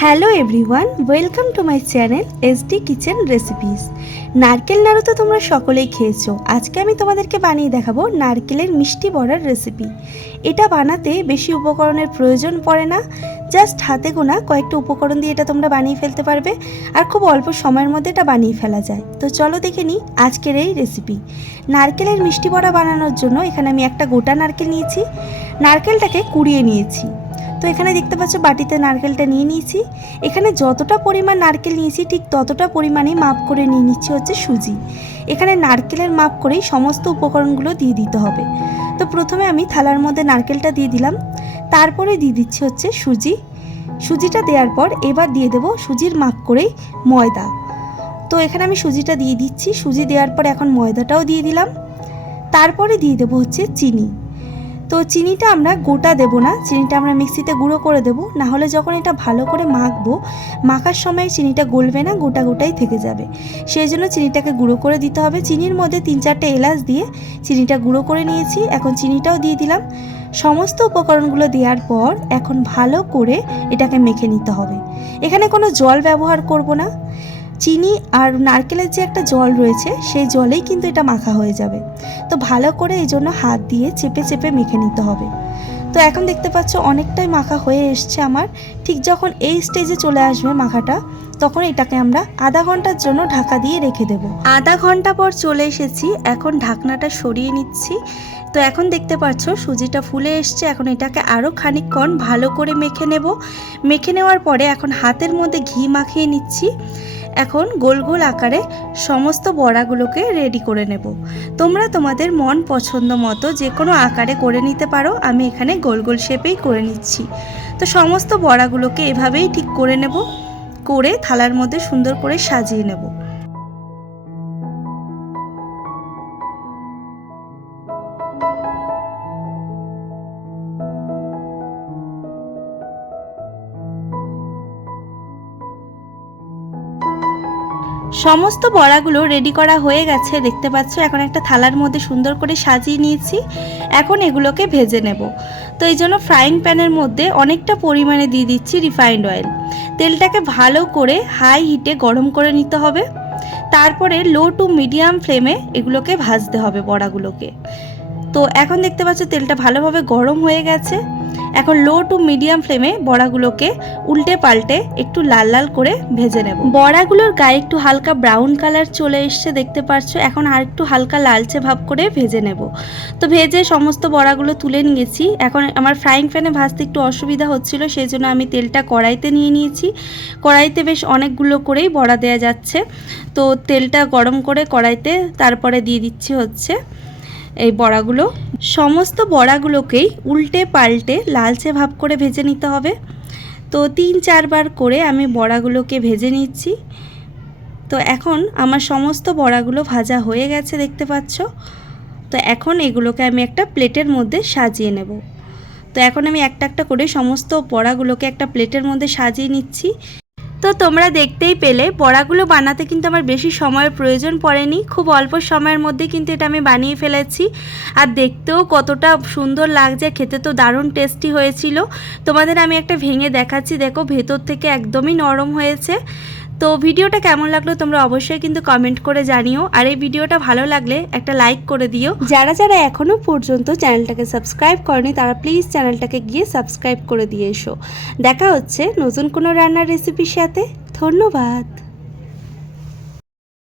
Hello everyone welcome to my channel SD kitchen recipes নারকেল নাড়ু তো তোমরা সকলেই খেয়েছো। আজকে আমি তোমাদেরকে বানিয়ে দেখাবো নারকেলের মিষ্টি বড়ার রেসিপি এটা বানাতে বেশি উপকরণের প্রয়োজন পড়ে না। জাস্ট হাতে গোনা কয়েকটা উপকরণ দিয়ে এটা তোমরা বানিয়ে ফেলতে পারবে। আর খুব অল্প সময়ের মধ্যে এটা বানিয়ে ফেলা যায়। তো চলো দেখে নিই আজকের এই রেসিপি নারকেলের মিষ্টি বড়া বানানোর জন্য এখানে আমি একটা গোটা নারকেল নিয়েছি। নারকেলটাকে কুড়িয়ে নিয়েছি। তো এখানে দেখতে পাচ্ছ বাটিতে নারকেলটা নিয়ে নিয়েছি। এখানে যতটা পরিমাণ নারকেল নিয়েছি, ঠিক ততটা পরিমাণেই মাপ করে নিয়ে নিচ্ছি হচ্ছে সুজি। এখানে নারকেলের মাপ করেই সমস্ত উপকরণগুলো দিয়ে দিতে হবে। তো প্রথমে আমি থালার মধ্যে নারকেলটা দিয়ে দিলাম। তারপরে দিয়ে দিচ্ছি হচ্ছে সুজি। সুজিটা দেওয়ার পর এবার দিয়ে দেবো সুজির মাপ করেই ময়দা। তো এখানে আমি সুজিটা দিয়ে দিচ্ছি। সুজি দেওয়ার পর এখন ময়দাটাও দিয়ে দিলাম। তারপরে দিয়ে দেবো হচ্ছে চিনি। তো চিনিটা আমরা গোটা দেব না, চিনিটা আমরা মিক্সিতে গুঁড়ো করে দেব না হলে যখন এটা ভালো করে মাখবো, মাখার সময় চিনিটা গলবে না, গোটা গোটাই থেকে যাবে। সেই জন্য চিনিটাকে গুঁড়ো করে দিতে হবে। চিনির মধ্যে তিন চারটে এলাচ দিয়ে চিনিটা গুঁড়ো করে নিয়েছি, এখন চিনিটাও দিয়ে দিলাম। সমস্ত উপকরণগুলো দেওয়ার পর এখন ভালো করে এটাকে মেখে নিতে হবে। এখানে কোনো জল ব্যবহার করব না। চিনি আর নারকেলের যে একটা জল রয়েছে, সেই জলেই কিন্তু এটা মাখা হয়ে যাবে। তো ভালো করে এই জন্য হাত দিয়ে চেপে চেপে মেখে নিতে হবে। তো এখন দেখতে পাচ্ছ অনেকটাই মাখা হয়ে এসছে আমার। ঠিক যখন এই স্টেজে চলে আসবে মাখাটা, তখন এটাকে আমরা আধা ঘণ্টার জন্য ঢাকা দিয়ে রেখে দেব। আধা ঘণ্টা পর চলে এসেছি, এখন ঢাকনাটা সরিয়ে নিচ্ছি। তো এখন দেখতে পাচ্ছ সুজিটা ফুলে এসছে, এখন এটাকে আরও খানিকক্ষণ ভালো করে মেখে নেব। মেখে নেওয়ার পরে এখন হাতের মধ্যে ঘি মাখিয়ে নিচ্ছি। এখন গোল গোল আকারে সমস্ত বড়াগুলোকে রেডি করে নেব। তোমরা তোমাদের মন পছন্দ মতো যে কোনো আকারে করে নিতে পারো, আমি এখানে গোল গোল শেপেই করে নিচ্ছি। তো সমস্ত বড়াগুলোকে এভাবেই ঠিক করে নেব, করে থালার মধ্যে সুন্দর করে সাজিয়ে নেব। সমস্ত বড়াগুলো রেডি করা হয়ে গেছে, দেখতে পাচ্ছ? এখন একটা থালার মধ্যে সুন্দর করে সাজিয়ে নিয়েছি। এখন এগুলোকে ভেজে নেব। তো এই জন্য ফ্রাইং প্যানের মধ্যে অনেকটা পরিমাণে দিয়ে দিচ্ছি রিফাইন্ড অয়েল তেলটাকে ভালো করে হাই হিটে গরম করে নিতে হবে। তারপরে লো টু মিডিয়াম ফ্লেমে এগুলোকে ভাজতে হবে বড়াগুলোকে। তো এখন দেখতে পাচ্ছ তেলটা ভালোভাবে গরম হয়ে গেছে। এখন লো টু মিডিয়াম ফ্লেমে বড়াগুলোকে উল্টে পাল্টে একটু লাল লাল করে ভেজে নেব। বড়াগুলোর গায়ে একটু হালকা ব্রাউন কালার চলে এসছে দেখতে পাচ্ছ। এখন আর একটু হালকা লালচে ভাব করে ভেজে নেব। তো ভেজে সমস্ত বড়াগুলো তুলে নিয়েছি। এখন আমার ফ্রাইং প্যানে ভাজতে একটু অসুবিধা হচ্ছিল, সেই জন্য আমি তেলটা কড়াইতে নিয়ে নিয়েছি। কড়াইতে বেশ অনেকগুলো করেই বড়া দেওয়া যাচ্ছে। তো তেলটা গরম করে কড়াইতে তারপরে দিয়ে দিচ্ছি হচ্ছে এই বড়াগুলো। সমস্ত বড়াগুলোকেই উল্টে পাল্টে লালচে ভাব করে ভেজে নিতে হবে। তো তিন চারবার করে আমি বড়াগুলোকে ভেজে নিচ্ছি। তো এখন আমার সমস্ত বড়াগুলো ভাজা হয়ে গেছে দেখতে পাচ্ছ। তো এখন এগুলোকে আমি একটা প্লেটের মধ্যে সাজিয়ে নেব। তো এখন আমি একটা একটা করে সমস্ত বড়াগুলোকে একটা প্লেটের মধ্যে সাজিয়ে নিচ্ছি। তো তোমরা দেখতেই পেলে, বড়াগুলো বানাতে কিন্তু আমার বেশি সময়ের প্রয়োজন পড়েনি। খুব অল্প সময়ের মধ্যে কিন্তু এটা আমি বানিয়ে ফেলেছি। আর দেখতেও কতটা সুন্দর লাগছে, খেতে তো দারুণ টেস্টি হয়েছিল। তোমাদের আমি একটা ভেঙে দেখাচ্ছি, দেখো ভেতর থেকে একদমই নরম হয়েছে। তো ভিডিওটা কেমন লাগল তোমরা অবশ্যই কিন্তু কমেন্ট করে জানিও। আর এই ভিডিওটা ভালো লাগলে একটা লাইক করে দিও। যারা যারা এখনও পর্যন্ত চ্যানেলটাকে সাবস্ক্রাইব করেনি, তারা প্লিজ চ্যানেলটাকে গিয়ে সাবস্ক্রাইব করে দিয়ে এসো। দেখা হচ্ছে নতুন কোনো রান্নার রেসিপির সাথে। ধন্যবাদ।